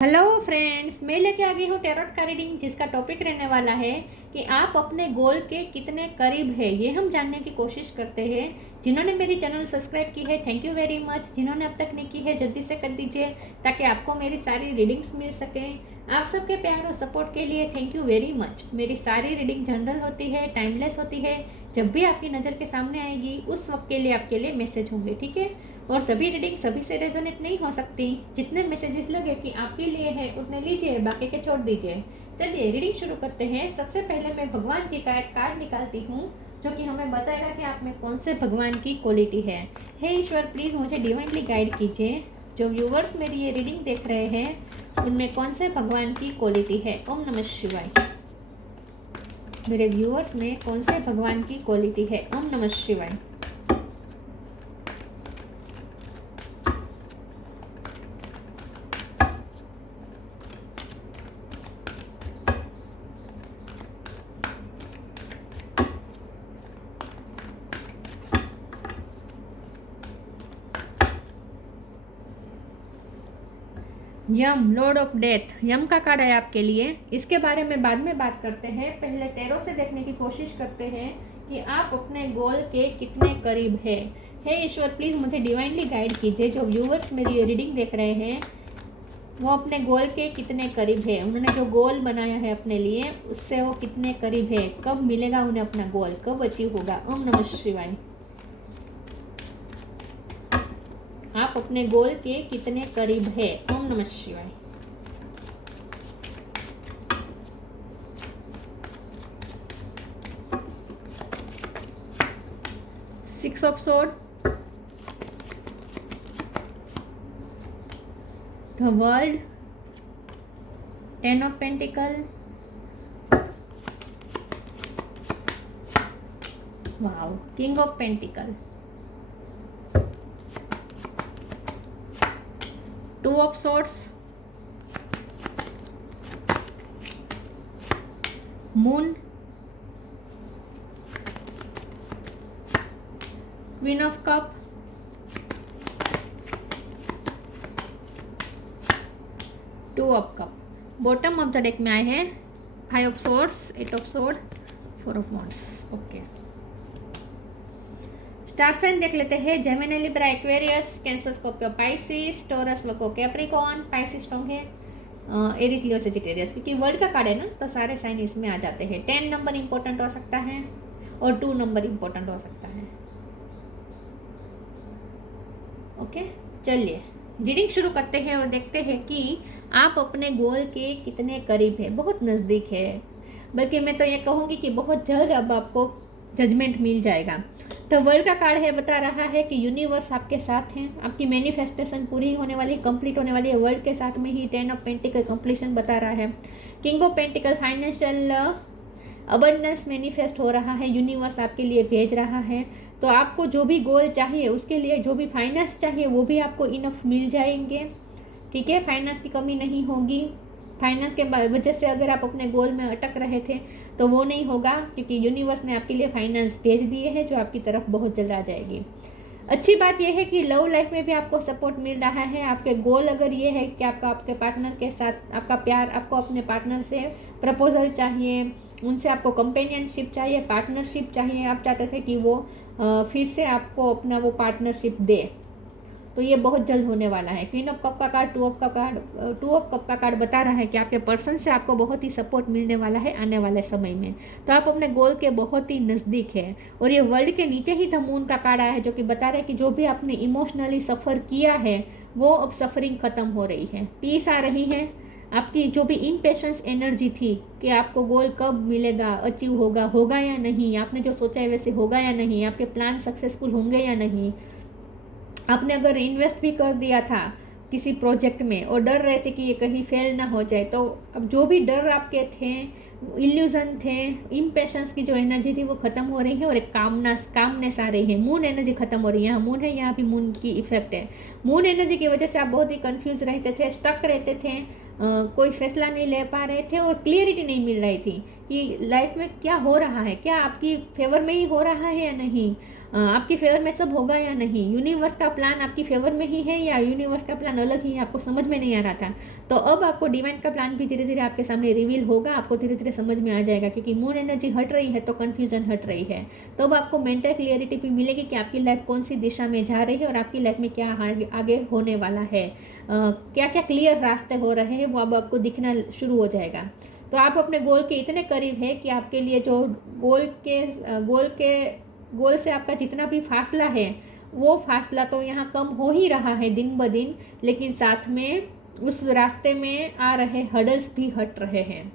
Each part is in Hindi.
हेलो फ्रेंड्स, मैं लेके आ गई हूँ टैरोट का रीडिंग, जिसका टॉपिक रहने वाला है कि आप अपने गोल के कितने करीब है। ये हम जानने की कोशिश करते हैं। जिन्होंने मेरी चैनल सब्सक्राइब की है, थैंक यू वेरी मच। जिन्होंने अब तक नहीं की है, जल्दी से कर दीजिए ताकि आपको मेरी सारी रीडिंग्स मिल सकें। आप सबके प्यार और सपोर्ट के लिए थैंक यू वेरी मच। मेरी सारी रीडिंग जनरल होती है, टाइमलेस होती है। जब भी आपकी नज़र के सामने आएगी उस वक्त के लिए आपके लिए मैसेज होंगे, ठीक है। और सभी रीडिंग सभी से रेजोनेट नहीं हो सकती। जितने मैसेजेस लगे कि आपके लिए है उतने लीजिए, बाकी के छोड़ दीजिए। चलिए रीडिंग शुरू करते हैं। सबसे पहले मैं भगवान जी का एक कार्ड निकालती हूँ जो कि हमें बताएगा कि आप में कौन से भगवान की क्वालिटी है। हे ईश्वर, प्लीज़ मुझे डिवाइनली गाइड कीजिए। जो व्यूवर्स मेरी ये रीडिंग देख रहे हैं उनमें कौन से भगवान की क्वालिटी है। ओम नमः शिवाय। मेरे व्यूवर्स में कौन से भगवान की क्वालिटी है। ओम नमः शिवाय। यम, लॉर्ड ऑफ डेथ, यम का कार्ड है आपके लिए। इसके बारे में बाद में बात करते हैं। पहले टैरो से देखने की कोशिश करते हैं कि आप अपने गोल के कितने करीब है। हे ईश्वर, प्लीज़ मुझे डिवाइनली गाइड कीजिए। जो व्यूवर्स मेरी ये रीडिंग देख रहे हैं वो अपने गोल के कितने करीब है। उन्होंने जो गोल बनाया है अपने लिए उससे वो कितने करीब है। कब मिलेगा उन्हें अपना गोल, कब अचीव होगा। ओम नमः शिवाय। आप अपने गोल के कितने करीब है। ओम नमः शिवाय। Six of sword, the world, ten of pentacle, wow, king of pentacle, two of swords, moon, queen of cup, two of cup. Bottom of the deck में आए हैं five of swords, eight of sword, four of wands. Okay, star sign देख लेते हैं। Gemini, Libra, Aquarius, Cancer, Scorpio, Pisces, Taurus, Virgo, Capricorn, Pisces strong है, एरीज, लियो, सेजिटेरियस। क्योंकि वर्ल्ड का कार्ड है ना, तो सारे साइन इसमें आ जाते हैं। 10 नंबर इंपॉर्टेंट हो सकता है और 2 नंबर इंपॉर्टेंट हो सकता है। ओके, चलिए रीडिंग शुरू करते हैं और देखते हैं कि आप अपने गोल के कितने करीब है। बहुत नज़दीक है, बल्कि मैं तो ये कहूँगी कि बहुत जल्द अब आपको जजमेंट मिल जाएगा। तो वर्ल्ड का कार्ड है, बता रहा है कि यूनिवर्स आपके साथ हैं। आपकी मैनिफेस्टेशन पूरी होने वाली, कंप्लीट होने वाली है। वर्ल्ड के साथ में ही 10 ऑफ पेंटिकल कंप्लीशन बता रहा है। King of pentacle, financial abundance manifest हो रहा है। यूनिवर्स आपके लिए भेज रहा है। तो आपको जो भी गोल चाहिए, उसके लिए जो भी फाइनेंस चाहिए वो भी आपको इनफ मिल जाएंगे, ठीक है। फाइनेंस की कमी नहीं होगी। फाइनेंस के वजह से अगर आप अपने गोल में अटक रहे थे तो वो नहीं होगा, क्योंकि यूनिवर्स ने आपके लिए फाइनेंस भेज दिए हैं जो आपकी तरफ बहुत जल्द आ जाएगी। अच्छी बात यह है कि लव लाइफ में भी आपको सपोर्ट मिल रहा है। आपके गोल अगर ये है कि आपका आपके पार्टनर के साथ आपका प्यार, आपको अपने पार्टनर से प्रपोजल चाहिए, उनसे आपको कंपेनियनशिप चाहिए, पार्टनरशिप चाहिए, आप चाहते थे कि वो फिर से आपको अपना वो पार्टनरशिप दे, तो ये बहुत जल्द होने वाला है। क्वीन ऑफ कप का कार्ड, टू ऑफ कप का कार्ड बता रहा है कि आपके पर्सन से आपको बहुत ही सपोर्ट मिलने वाला है आने वाले समय में। तो आप अपने गोल के बहुत ही नज़दीक है। और ये वर्ल्ड के नीचे ही द मून का कार्ड आया है, जो कि बता रहा है कि जो भी आपने इमोशनली सफ़र किया है वो अब सफरिंग ख़त्म हो रही है, पीस आ रही है। आपकी जो भी इम्पेशंस एनर्जी थी कि आपको गोल कब मिलेगा, अचीव होगा, होगा या नहीं, आपने जो सोचा है वैसे होगा या नहीं, आपके प्लान सक्सेसफुल होंगे या नहीं, आपने अगर इन्वेस्ट भी कर दिया था किसी प्रोजेक्ट में और डर रहे थे कि ये कहीं फेल ना हो जाए, तो अब जो भी डर आपके थे, इल्यूजन थे, इम्पेशंस की जो एनर्जी थी वो ख़त्म हो रही है और एक कामनेस आ रही है। मून एनर्जी ख़त्म हो रही है। यहाँ मून है, यहाँ भी मून की इफेक्ट है। मून एनर्जी की वजह से आप बहुत ही कंफ्यूज रहते थे, स्टक रहते थे, कोई फैसला नहीं ले पा रहे थे और क्लियरिटी नहीं मिल रही थी कि लाइफ में क्या हो रहा है, क्या आपकी फेवर में ही हो रहा है या नहीं। आपके फेवर में सब होगा या नहीं, यूनिवर्स का प्लान आपकी फेवर में ही है या यूनिवर्स का प्लान अलग ही है, आपको समझ में नहीं आ रहा था। तो अब आपको डिवाइन का प्लान भी धीरे धीरे आपके सामने रिवील होगा, आपको धीरे धीरे समझ में आ जाएगा, क्योंकि मून एनर्जी हट रही है तो कन्फ्यूजन हट रही है। तो अब आपको मेंटल क्लियरिटी भी मिलेगी कि आपकी लाइफ कौन सी दिशा में जा रही है और आपकी लाइफ में क्या आगे होने वाला है, क्या क्या क्लियर रास्ते हो रहे हैं वो अब आपको दिखना शुरू हो जाएगा। तो आप अपने गोल के इतने करीब है कि आपके लिए जो गोल से आपका जितना भी फासला है वो फासला तो यहाँ कम हो ही रहा है दिन ब दिन, लेकिन साथ में उस रास्ते में आ रहे हर्डल्स भी हट रहे हैं।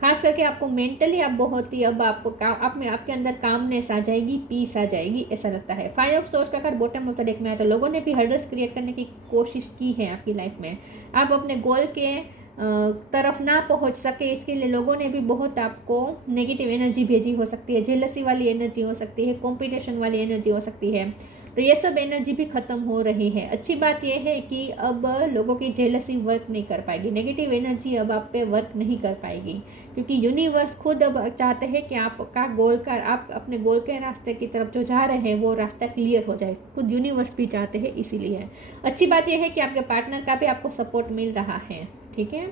खास करके आपको मेंटली आप बहुत ही अब आपको आपके अंदर कामनेस आ जाएगी, पीस आ जाएगी, ऐसा लगता है। 5 ऑफ सोर्स का card bottom of the deck में आया, तो लोगों ने भी हर्डल्स क्रिएट करने की कोशिश की है आपकी लाइफ में। आप अपने गोल के तरफ ना पहुंच सके इसके लिए लोगों ने भी बहुत आपको नेगेटिव एनर्जी भेजी हो सकती है, जेलसी वाली एनर्जी हो सकती है, कंपटीशन वाली एनर्जी हो सकती है। तो ये सब एनर्जी भी ख़त्म हो रही है। अच्छी बात यह है कि अब लोगों की जेलसी वर्क नहीं कर पाएगी, नेगेटिव एनर्जी अब आप पे वर्क नहीं कर पाएगी, क्योंकि यूनिवर्स खुद अब चाहते हैं कि आप अपने गोल के रास्ते की तरफ जो जा रहे हैं वो रास्ता क्लियर हो जाए, खुद यूनिवर्स भी चाहते हैं, इसीलिए। अच्छी बात यह है कि आपके पार्टनर का भी आपको सपोर्ट मिल रहा है, ठीक है।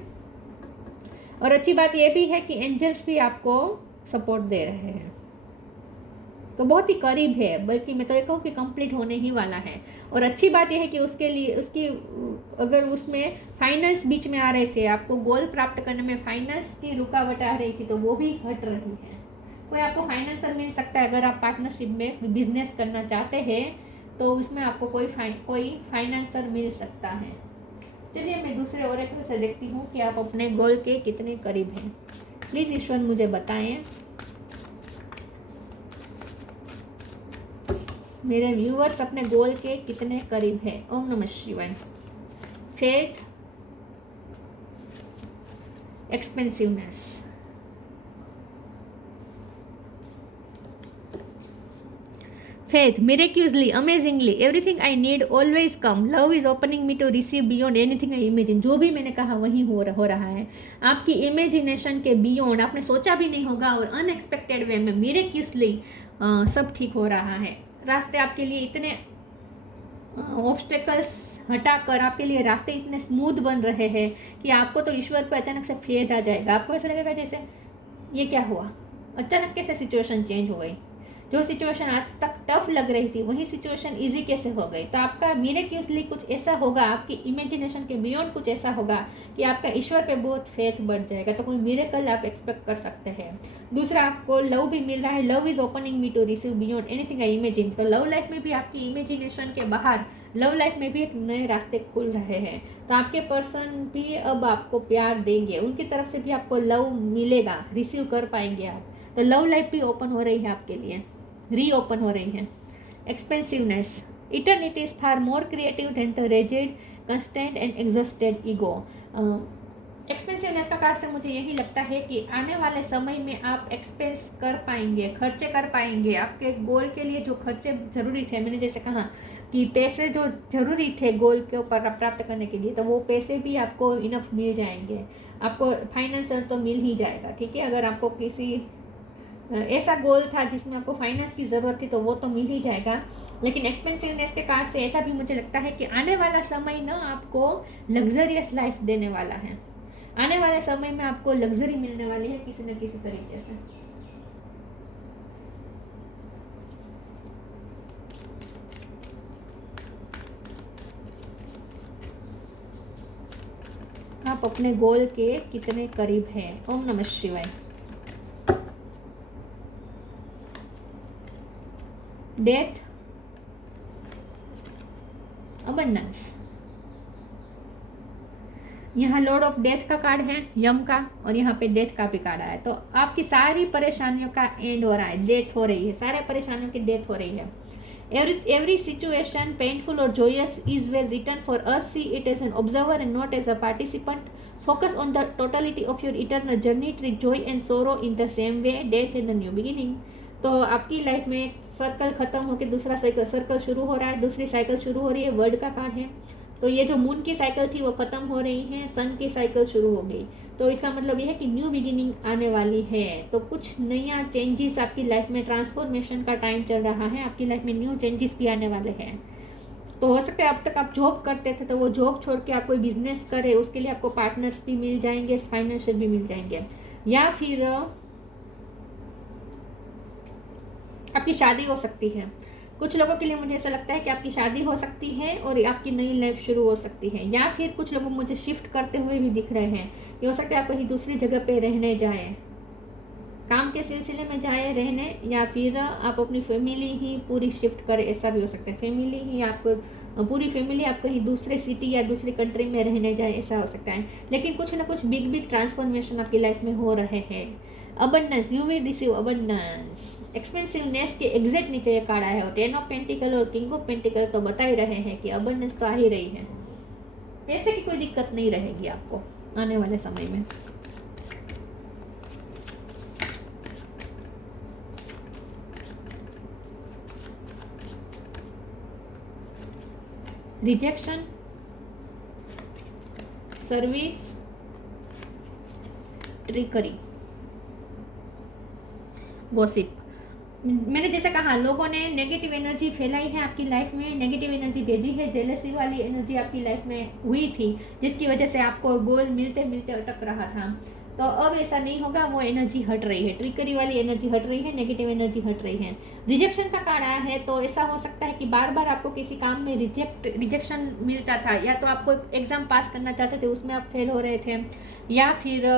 और अच्छी बात यह भी है कि एंजल्स भी आपको सपोर्ट दे रहे हैं, तो बहुत ही करीब है, बल्कि मैं तो ये कहूँ कि कंप्लीट होने ही वाला है। और अच्छी बात यह है कि उसकी अगर उसमें फाइनेंस बीच में आ रहे थे, आपको गोल प्राप्त करने में फाइनेंस की रुकावट आ रही थी, तो वो भी हट रही है। कोई आपको फाइनेंसर मिल सकता है, अगर आप पार्टनरशिप में बिजनेस करना चाहते हैं तो उसमें आपको कोई फाइनेंसर मिल सकता है। चलिए मैं दूसरे ओरेकल से देखती हूँ कि आप अपने गोल के कितने करीब हैं। प्लीज़ ईश्वर मुझे बताएं, मेरे व्यूअर्स अपने गोल के कितने करीब है। ओम नमः शिवाय। Faith, expansiveness, faith, miraculously, amazingly, everything I need always come, love is opening me to receive beyond anything I imagine। जो भी मैंने कहा वही हो रहा है। आपकी इमेजिनेशन के बियॉन्ड, आपने सोचा भी नहीं होगा और अनएक्सपेक्टेड वे में मिरेक्यूसली सब ठीक हो रहा है। रास्ते आपके लिए इतने ऑब्स्टेकल्स हटाकर आपके लिए रास्ते इतने स्मूथ बन रहे हैं कि आपको तो ईश्वर पर अचानक से फेथ आ जाएगा। आपको ऐसा लगेगा जैसे ये क्या हुआ, अचानक कैसे सिचुएशन चेंज हो गई, जो सिचुएशन आज तक टफ लग रही थी वही सिचुएशन इजी कैसे हो गई। तो आपका मिरेक्यूसली कुछ ऐसा होगा, आपकी इमेजिनेशन के बियॉन्ड कुछ ऐसा होगा कि आपका ईश्वर पे बहुत फेथ बढ़ जाएगा। तो कोई मिरेकल आप एक्सपेक्ट कर सकते हैं। दूसरा, आपको लव भी मिल रहा है, love is opening me to receive beyond anything I imagine. तो लव लाइफ में भी आपकी इमेजिनेशन के बाहर लव लाइफ में भी एक नए रास्ते खुल रहे हैं। तो आपके पर्सन भी अब आपको प्यार देंगे, उनकी तरफ से भी आपको लव मिलेगा, रिसीव कर पाएंगे आप। तो लव लाइफ भी ओपन हो रही है आपके लिए, रीओपन हो रही है। Expansiveness, eternity is far more creative than the rigid constant and exhausted ego. Expansiveness का कार्ड से मुझे यही लगता है कि आने वाले समय में आप एक्सपेंस कर पाएंगे, खर्चे कर पाएंगे। आपके गोल के लिए जो खर्चे जरूरी थे, मैंने जैसे कहा कि पैसे जो जरूरी थे गोल के ऊपर प्राप्त करने के लिए, तो वो पैसे भी आपको इनफ मिल जाएंगे। आपको फाइनेंशियल तो मिल ही जाएगा, ठीक है। अगर आपको किसी ऐसा गोल था जिसमें आपको फाइनेंस की ज़रूरत थी तो वो तो मिल ही जाएगा। लेकिन एक्सपेंसिवनेस के कार्ड से ऐसा भी मुझे लगता है कि आने वाला समय ना आपको लग्जरियस लाइफ देने वाला है। आने वाले समय में आपको लग्जरी मिलने वाली है किसी न किसी तरीके से। आप अपने गोल के कितने करीब हैं। ओम नमः शिवाय। डेथ, अबंडेंस, यहाँ लॉर्ड ऑफ डेथ का कार्ड है, यम का, और यहाँ पे डेथ का भी कार्ड आया है। तो आपकी सारी परेशानियों का एंड हो रहा है, डेथ हो रही है, सारे परेशानियों की डेथ हो रही है। Every situation, painful or joyous, is well written for us. See it as an observer and not as a participant. Focus on the totality of your eternal journey. Treat joy and sorrow in the same way. Death and a new beginning. तो आपकी लाइफ में एक सर्कल खत्म होकर दूसरा सर्कल शुरू हो रहा है, दूसरी साइकिल शुरू हो रही है। वर्ड का कार्ड है, तो ये जो मून की साइकिल थी वो खत्म हो रही है, सन की साइकिल शुरू हो गई। तो इसका मतलब ये है कि न्यू बिगिनिंग आने वाली है। तो कुछ नया चेंजेस आपकी लाइफ में, ट्रांसफॉर्मेशन का टाइम चल रहा है, आपकी लाइफ में न्यू चेंजेस भी आने वाले हैं। तो हो सकता है अब तक आप जॉब करते थे तो वो जॉब छोड़ के आप कोई बिजनेस करें, उसके लिए आपको पार्टनर्स भी मिल जाएंगे, फाइनेंशियल भी मिल जाएंगे। या फिर आपकी शादी हो सकती है। कुछ लोगों के लिए मुझे ऐसा लगता है कि आपकी शादी हो सकती है और आपकी नई लाइफ शुरू हो सकती है। या फिर कुछ लोग मुझे शिफ्ट करते हुए भी दिख रहे हैं, ये हो सकता है आप कहीं दूसरी जगह पे रहने जाएं, काम के सिलसिले में जाए रहने, या फिर आप अपनी फैमिली ही पूरी शिफ्ट करें, ऐसा भी हो सकता है। फैमिली ही आपको, पूरी फैमिली आप कहीं दूसरे सिटी या दूसरी कंट्री में रहने जाए, ऐसा हो सकता है। लेकिन कुछ ना कुछ बिग बिग ट्रांसफॉर्मेशन आपकी लाइफ में हो रहे हैं। Abundance, you will receive abundance. Expansiveness के एग्जैक्ट नीचे ये कार्ड आया है, और 10 ऑफ पेंटिकल और किंग ऑफ पेंटिकल तो बता ही रहे हैं कि अबंडेंस तो आ ही रही है। पैसे की कोई दिक्कत नहीं रहेगी आपको आने वाले समय में। Rejection, service, trickery, gossip. मैंने जैसे कहा, लोगों ने नेगेटिव एनर्जी फैलाई है आपकी लाइफ में, नेगेटिव एनर्जी भेजी है, जेलसी वाली एनर्जी आपकी लाइफ में हुई थी, जिसकी वजह से आपको गोल मिलते मिलते अटक रहा था। तो अब ऐसा नहीं होगा, वो एनर्जी हट रही है, ट्रिकरी वाली एनर्जी हट रही है, नेगेटिव एनर्जी हट रही है। रिजेक्शन का कार्ड आया है, तो ऐसा हो सकता है कि बार बार आपको किसी काम में रिजेक्शन मिलता था, या तो आपको एग्जाम पास करना चाहते थे, उसमें आप फेल हो रहे थे, या फिर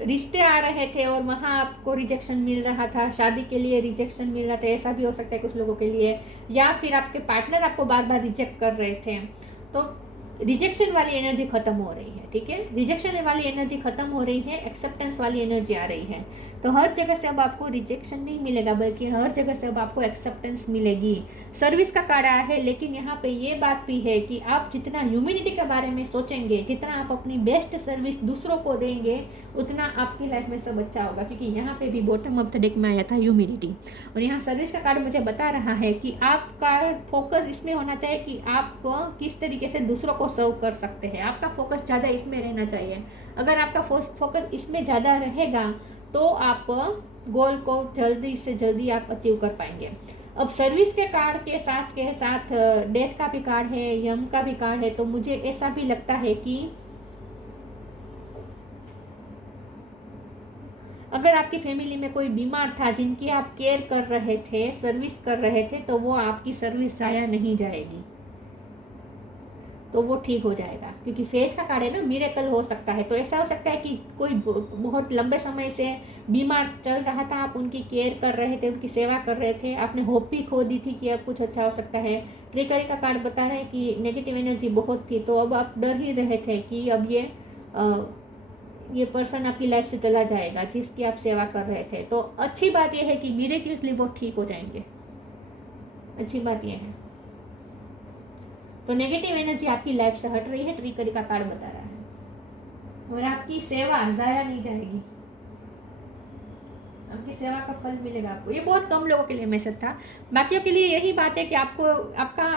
रिश्ते आ रहे थे और वहाँ आपको रिजेक्शन मिल रहा था, शादी के लिए रिजेक्शन मिल रहा था, ऐसा भी हो सकता है कुछ लोगों के लिए। या फिर आपके पार्टनर आपको बार बार रिजेक्ट कर रहे थे। तो रिजेक्शन वाली एनर्जी खत्म हो रही है, ठीक है, रिजेक्शन वाली एनर्जी खत्म हो रही है, एक्सेप्टेंस वाली एनर्जी आ रही है। तो हर जगह से अब आपको रिजेक्शन नहीं मिलेगा, बल्कि हर जगह से अब आपको एक्सेप्टेंस मिलेगी। सर्विस का कार्ड आया है, लेकिन यहाँ पे ये बात भी है कि आप जितना ह्यूमैनिटी के बारे में सोचेंगे, जितना आप अपनी बेस्ट सर्विस दूसरों को देंगे, उतना आपकी लाइफ में सब अच्छा होगा। क्योंकि यहाँ पे भी बॉटम ऑफ द डेक में आया था ह्यूमैनिटी, और यहाँ सर्विस का कार्ड मुझे बता रहा है कि आपका फोकस इसमें होना चाहिए कि आप किस तरीके से दूसरों को सर्व कर सकते हैं। आपका फोकस ज़्यादा इसमें रहना चाहिए। अगर आपका फोकस इसमें ज़्यादा रहेगा तो आप गोल को जल्दी से जल्दी आप अचीव कर पाएंगे। अब सर्विस के कार्ड के साथ डेथ का भी कार्ड है, यम का भी कार्ड है। तो मुझे ऐसा भी लगता है कि अगर आपकी फैमिली में कोई बीमार था जिनकी आप केयर कर रहे थे, सर्विस कर रहे थे, तो वो आपकी सर्विस जाया नहीं जाएगी, तो वो ठीक हो जाएगा। क्योंकि फेथ का कार्ड है ना, मिरेकल हो सकता है। तो ऐसा हो सकता है कि कोई बहुत लंबे समय से बीमार चल रहा था, आप उनकी केयर कर रहे थे, उनकी सेवा कर रहे थे, आपने होप भी खो दी थी कि अब कुछ अच्छा हो सकता है। ट्रिकरी का कार्ड बता रहा है कि नेगेटिव एनर्जी बहुत थी, तो अब आप डर ही रहे थे कि अब ये पर्सन आपकी लाइफ से चला जाएगा जिसकी आप सेवा कर रहे थे। तो अच्छी बात यह है कि मिरेक्युलसली वो ठीक हो जाएंगे, अच्छी बात यह है। तो नेगेटिव एनर्जी आपकी लाइफ से हट रही है, ट्रिकरी का कार्ड बता रहा है, और आपकी सेवा जाया नहीं जाएगी, आपकी सेवा का फल मिलेगा आपको। ये बहुत कम लोगों के लिए मैसेज था, बाकियों के लिए यही बात है कि आपको आपका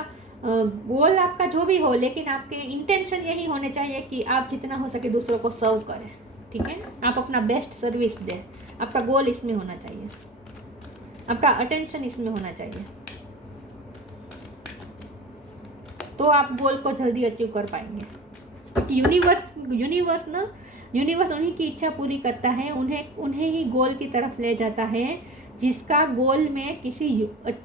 गोल आपका जो भी हो, लेकिन आपके इंटेंशन यही होने चाहिए कि आप जितना हो सके दूसरों को सर्व करें, ठीक है, आप अपना बेस्ट सर्विस दें। आपका गोल इसमें होना चाहिए, आपका अटेंशन इसमें होना चाहिए, तो आप गोल को जल्दी अचीव कर पाएंगे। क्योंकि यूनिवर्स उन्हीं की इच्छा पूरी करता है, उन्हें ही गोल की तरफ ले जाता है जिसका गोल में किसी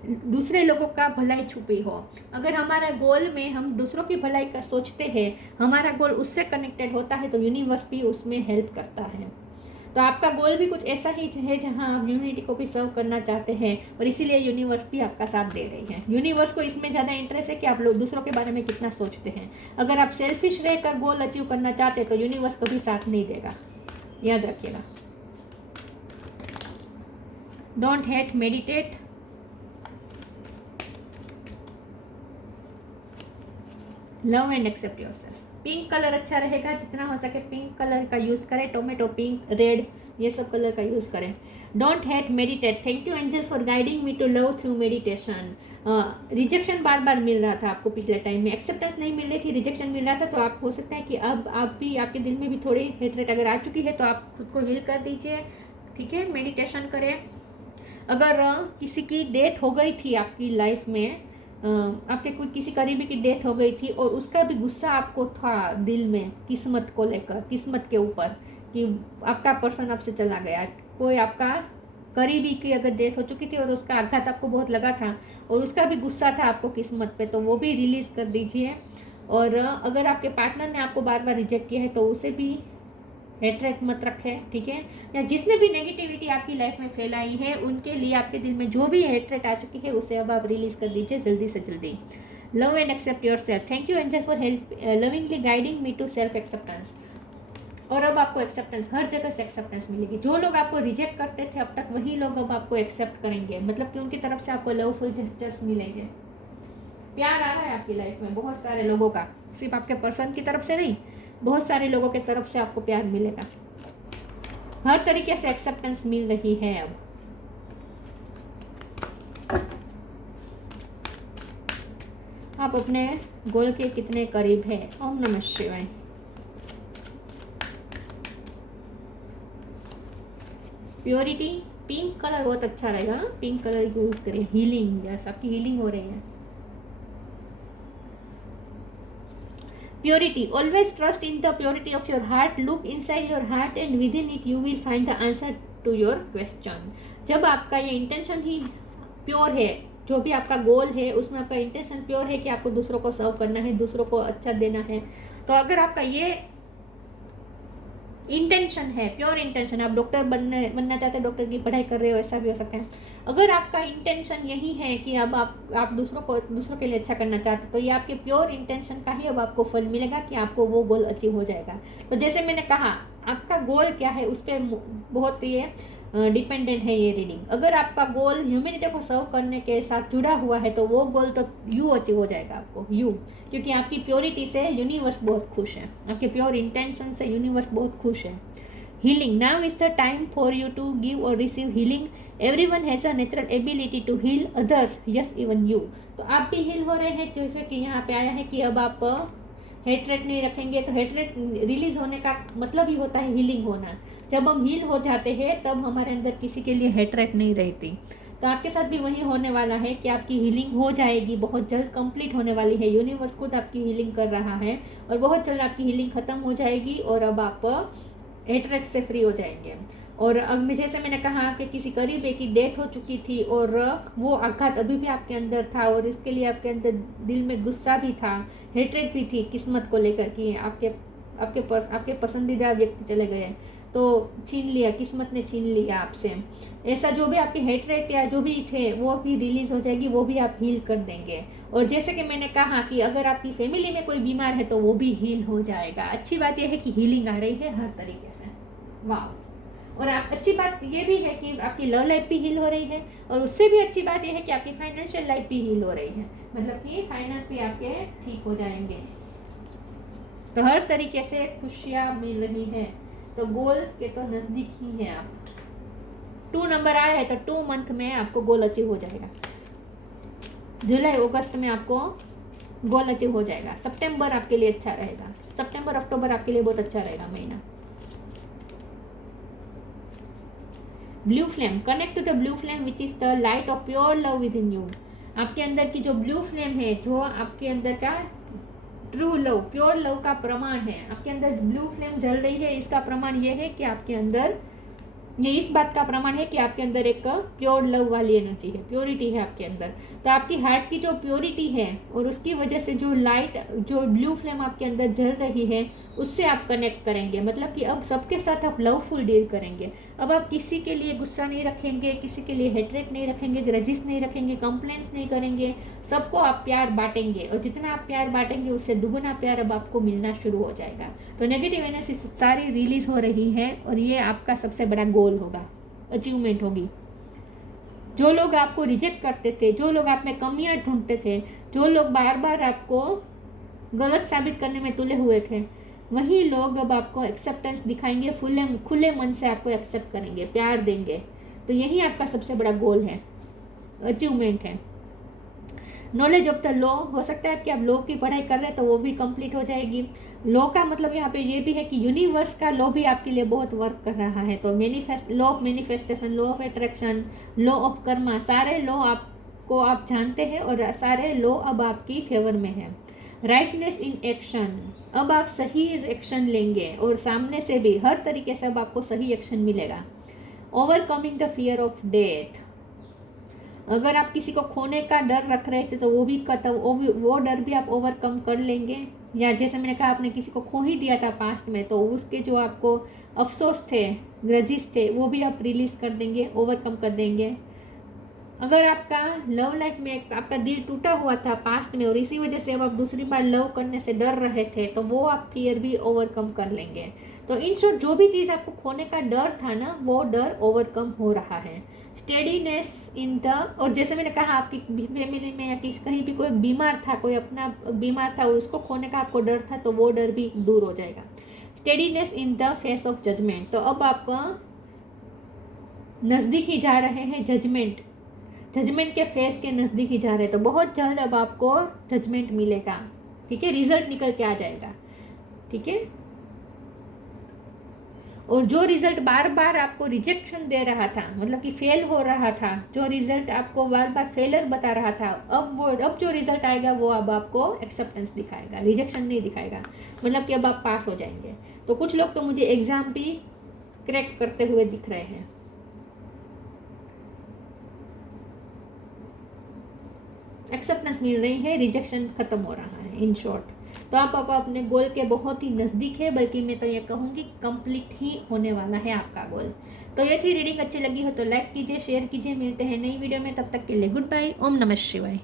दूसरे लोगों का भलाई छुपी हो। अगर हमारा गोल में हम दूसरों की भलाई का सोचते हैं, हमारा गोल उससे कनेक्टेड होता है, तो यूनिवर्स भी उसमें हेल्प करता है। तो आपका गोल भी कुछ ऐसा ही है जहां आप ह्यूमैनिटी को भी सर्व करना चाहते हैं, और इसीलिए यूनिवर्स भी आपका साथ दे रही है। यूनिवर्स को इसमें ज़्यादा इंटरेस्ट है कि आप लोग दूसरों के बारे में कितना सोचते हैं। अगर आप सेल्फिश रहकर गोल अचीव करना चाहते हैं तो यूनिवर्स कभी साथ नहीं देगा, याद रखिएगा। Don't hate, meditate. Love and accept yourself. Pink colour अच्छा रहेगा, जितना हो सके पिंक कलर का यूज़ करें, टोमेटो पिंक, रेड, ये सब कलर का यूज़ करें। Don't hate, meditate. Thank you angel for guiding me to love through meditation. Rejection बार बार मिल रहा था आपको पिछले टाइम में, एक्सेप्टेंस नहीं मिल रही थी, रिजेक्शन मिल रहा था, तो आप हो सकता है कि अब आप भी, आपके दिल में भी थोड़ी हेटरेट अगर आ चुकी है तो आप खुद को हील कर दीजिए, ठीक है, मेडिटेशन करें। अगर किसी की डेथ हो गई थी आपकी लाइफ में, आपके कोई किसी करीबी की डेथ हो गई थी और उसका भी गुस्सा आपको था दिल में किस्मत को लेकर, किस्मत के ऊपर, कि आपका पर्सन आपसे चला गया, कोई आपका करीबी की अगर डेथ हो चुकी थी और उसका आघात आपको बहुत लगा था और उसका भी गुस्सा था आपको किस्मत पे, तो वो भी रिलीज़ कर दीजिए। और अगर आपके पार्टनर ने आपको बार बार रिजेक्ट किया है तो उसे भी हेटरेट मत रखें, ठीक है। या जिसने भी नेगेटिविटी आपकी लाइफ में फैलाई है उनके लिए आपके दिल में जो भी हेटरेट आ चुकी है उसे अब आप रिलीज कर दीजिए जल्दी से जल्दी। Love and accept yourself. Thank you angel for help lovingly guiding me to self acceptance. और अब आपको एक्सेप्टेंस, हर जगह से एक्सेप्टेंस मिलेगी। जो लोग आपको रिजेक्ट करते थे अब तक, वही लोग अब आपको एक्सेप्ट करेंगे, मतलब कि उनकी तरफ से आपको लवफुल जेस्चर्स मिलेंगे। प्यार आ रहा है आपकी लाइफ में बहुत सारे लोगों का, सिर्फ आपके पर्सन की तरफ से नहीं, बहुत सारे लोगों की तरफ से आपको प्यार मिलेगा। हर तरीके से एक्सेप्टेंस मिल रही है अब। आप अपने गोल के कितने करीब है। ओम नमः शिवाय। प्योरिटी, पिंक कलर बहुत अच्छा रहेगा, पिंक कलर यूज करिए। हीलिंग, जैसा आपकी हीलिंग हो रही है। Purity. Always trust in the purity of your heart. Look inside your heart and within it you will find the answer to your question. जब आपका ये इंटेंशन ही प्योर है, जो भी आपका गोल है उसमें आपका इंटेंशन प्योर है कि आपको दूसरों को सर्व करना है, दूसरों को अच्छा देना है, तो अगर आपका ये इंटेंशन है, प्योर इंटेंशन, आप डॉक्टर बनना चाहते हैं, डॉक्टर की पढ़ाई कर रहे हो, ऐसा भी हो सकता है। अगर आपका इंटेंशन यही है कि अब आप दूसरों के लिए अच्छा करना चाहते हैं, तो ये आपके प्योर इंटेंशन का ही अब आपको फल मिलेगा कि आपको वो गोल अचीव हो जाएगा। तो जैसे मैंने कहा, आपका गोल क्या है उस पर बहुत ये डिपेंडेंट है ये रीडिंग। अगर आपका गोल ह्यूमैनिटी को सर्व करने के साथ जुड़ा हुआ है तो वो गोल तो यू अचीव हो जाएगा आपको, यू, क्योंकि आपकी प्योरिटी से यूनिवर्स बहुत खुश है, आपके प्योर इंटेंशन से यूनिवर्स बहुत खुश है। Healing, now is the time for you to give और receive healing. Everyone has a natural ability to heal others, yes even you. तो आप भी हील हो रहे हैं, जैसे कि यहाँ पे आया है कि अब आप हेटरेट नहीं रखेंगे, तो हेटरेट रिलीज होने का मतलब ही होता है हीलिंग होना। जब हम हील हो जाते हैं तब हमारे अंदर किसी के लिए हेटरेट नहीं रहती। तो आपके साथ भी वही होने वाला है कि आपकी हीलिंग हो जाएगी, बहुत जल्द कंप्लीट होने वाली है। यूनिवर्स खुद आपकी हीलिंग कर रहा है और बहुत जल्द आपकी हीलिंग खत्म हो जाएगी और अब आप हेटरेट से फ्री हो जाएंगे। और अब जैसे मैंने कहा कि किसी करीबी की डेथ हो चुकी थी और वो आघात अभी भी आपके अंदर था और इसके लिए आपके अंदर दिल में गुस्सा भी था, हेटरेट भी थी किस्मत को लेकर कि आपके पसंदीदा व्यक्ति चले गए, तो छीन लिया, किस्मत ने छीन लिया आपसे। ऐसा जो भी आपके हेटरेट या जो भी थे वो भी रिलीज हो जाएगी, वो भी आप हील कर देंगे। और जैसे कि मैंने कहा कि अगर आपकी फैमिली में कोई बीमार है तो वो भी हील हो जाएगा। अच्छी बात यह है कि हीलिंग आ रही है हर तरीके से, वाह। और अच्छी बात ये भी है कि आपकी लव लाइफ भी हील हो रही है और उससे भी अच्छी बात यह है कि आपकी फाइनेंशियल लाइफ भी हील हो रही है, मतलब कि फाइनेंस भी आपके ठीक हो जाएंगे। तो हर तरीके से खुशियाँ मिल रही है, तो गोल के तो नज़दीक ही है आप। 2 नंबर आया है तो 2 मंथ में आपको गोल अचीव हो जाएगा। जुलाई अगस्त में आपको गोल अचीव हो जाएगा। सितंबर आपके लिए अच्छा रहेगा, सितंबर अक्टूबर आपके लिए बहुत अच्छा रहेगा महीना। Blue flame, connect to the blue flame which is the light of pure love within you. आपके अंदर की जो ब्लू फ्लेम है, जो आपके अंदर का ट्रू लव, प्योर लव का प्रमाण है, आपके अंदर ब्लू फ्लेम जल रही है, इसका प्रमाण ये है कि आपके अंदर, ये इस बात का प्रमाण है कि आपके अंदर एक प्योर लव वाली एनर्जी है, प्योरिटी है आपके अंदर। तो आपकी हार्ट की जो प्योरिटी है और उसकी वजह से जो लाइट, जो ब्लू फ्लेम आपके अंदर जल रही है, उससे आप कनेक्ट करेंगे। मतलब कि अब सबके साथ आप लवफुल डील करेंगे। अब आप किसी के लिए गुस्सा नहीं रखेंगे, किसी के लिए हेटरेट नहीं रखेंगे, ग्रजिस नहीं रखेंगे, कंप्लेंट्स नहीं करेंगे, सबको आप प्यार बांटेंगे। और जितना आप प्यार बांटेंगे उससे दुगुना प्यार अब आपको मिलना शुरू हो जाएगा। तो नेगेटिव एनर्जी सारी रिलीज हो रही है और ये आपका सबसे बड़ा गोल होगा, अचीवमेंट होगी। जो लोग आपको रिजेक्ट करते थे, जो लोग आप में कमियां ढूंढते थे, जो लोग बार बार आपको गलत साबित करने में तुले हुए थे, वही लोग अब आपको एक्सेप्टेंस दिखाएंगे, खुले मन से आपको एक्सेप्ट करेंगे, प्यार देंगे। तो यही आपका सबसे बड़ा गोल है, अचीवमेंट है। नॉलेज ऑफ द लॉ, हो सकता है कि आप लॉ की पढ़ाई कर रहे हैं तो वो भी कंप्लीट हो जाएगी। लॉ का मतलब यहाँ पे ये भी है कि यूनिवर्स का लॉ भी आपके लिए बहुत वर्क कर रहा है। तो law of manifestation, law of attraction, law of Karma, सारे लॉ आपको आप जानते हैं और सारे लॉ अब आपकी फेवर में है। राइटनेस इन एक्शन, अब आप सही एक्शन लेंगे और सामने से भी हर तरीके से अब आपको सही एक्शन मिलेगा। Overcoming the fear of death, अगर आप किसी को खोने का डर रख रहे थे तो वो भी वो डर भी आप ओवरकम कर लेंगे। या जैसे मैंने कहा आपने किसी को खो ही दिया था पास्ट में, तो उसके जो आपको अफसोस थे, ग्रजिस थे, वो भी आप रिलीज कर देंगे, ओवरकम कर देंगे। अगर आपका लव लाइफ में आपका दिल टूटा हुआ था पास्ट में और इसी वजह से अब आप दूसरी बार लव करने से डर रहे थे, तो वो आप फियर भी ओवरकम कर लेंगे। तो इन शॉर्ट जो भी चीज़ आपको खोने का डर था ना, वो डर ओवरकम हो रहा है। स्टेडीनेस इन द, और जैसे मैंने कहा आपकी फैमिली में या किसी कहीं भी कोई बीमार था, कोई अपना बीमार था और उसको खोने का आपको डर था, तो वो डर भी दूर हो जाएगा। Steadiness in the face of judgement, तो अब आप नज़दीक ही जा रहे हैं जजमेंट के फेस के नज़दीक ही जा रहे हैं। तो बहुत जल्द अब आपको जजमेंट मिलेगा, ठीक है, रिजल्ट निकल के आ जाएगा, ठीक है। और जो रिजल्ट बार बार आपको रिजेक्शन दे रहा था, मतलब कि फेल हो रहा था, जो रिजल्ट आपको बार बार फेलर बता रहा था, अब जो रिजल्ट आएगा वो अब आपको एक्सेप्टेंस दिखाएगा, रिजेक्शन नहीं दिखाएगा, मतलब कि अब आप पास हो जाएंगे। तो कुछ लोग तो मुझे एग्जाम भी क्रैक करते हुए दिख रहे हैं। एक्सेप्टेंस मिल रही है, रिजेक्शन खत्म हो रहा है, इन शॉर्ट। तो आप अपने गोल के बहुत ही नज़दीक है, बल्कि मैं तो ये कहूँगी कंप्लीट ही होने वाला है आपका गोल। तो ये थी रीडिंग, अच्छी लगी हो तो लाइक कीजिए, शेयर कीजिए। मिलते हैं नई वीडियो में, तब तक के लिए गुड बाय। ओम नमः शिवाय।